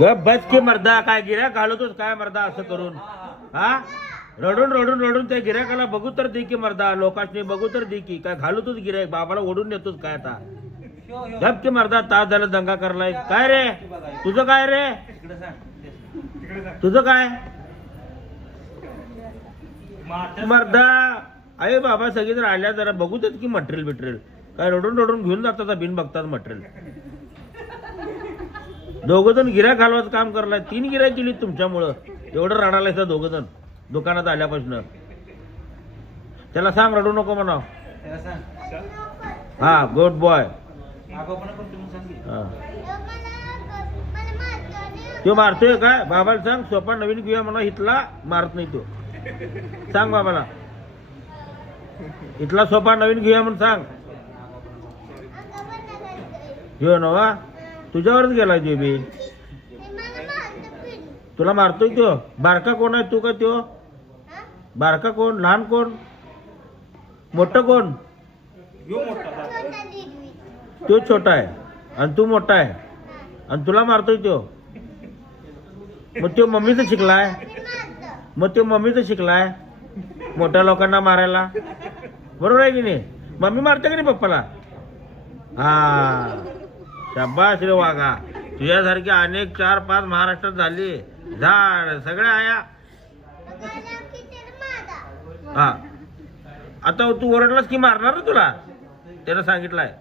गप बस की मर्दा, काय गिऱ्हाईक घालवतोस काय मर्दा असं करून? हा रडून रडून रडून त्या गिऱ्हाईकाला बघू तर दे की मर्दा, लोकांनी बघू तर दे की. काय घालवतोच गिऱ्हाईक, बाबाला ओढून नेतोच काय आता? गप की मर्दा, तास झालं दंगा करलाय. काय रे तुझं, काय रे तुझं काय मर्दा? अरे बाबा सगळी जर आल्या जरा बघू देत की मटेरियल बिटेरियल. काय रडून रडून घेऊन जातात बिन बघतात मटेरियल. दोघं जण गिऱ्हाईक घालवायचं काम करलाय. 3 गिऱ्हाईक केली तुमच्यामुळं. एवढं रडायला दोघं जण दुकानात आल्यापासून. त्याला सांग रडू नको म्हणा. हा गुड बॉय. तो मारतोय काय? बाबाला सांग सोपा नवीन घेऊया म्हणा. इथला मारत नाही तो. सांग बाबाला इथला सोपा नवीन घेऊया म्हणून सांग. घेऊ नवा तुझ्यावरच गेला जे बी. तुला मारतोय तो. बारका कोण आहे, तू का त्यो? बारका कोण, लहान कोण, मोठं कोण? तो छोटा आहे आणि तू मोठा आहे आणि तुला मारतोय तो. मग तो मम्मीचं शिकलाय. मग तो मम्मीचं शिकलाय मोठ्या लोकांना मारायला. बरोबर आहे की नाही? मम्मी मारते की नाही पप्पाला? हा शाबास रे वाघा. तुझ्यासारखी अनेक 4-5 महाराष्ट्रात झाली. झाड सगळ्या आया. हा आता तू ओरडलास की मारणार ना तुला. त्यानं सांगितलंय.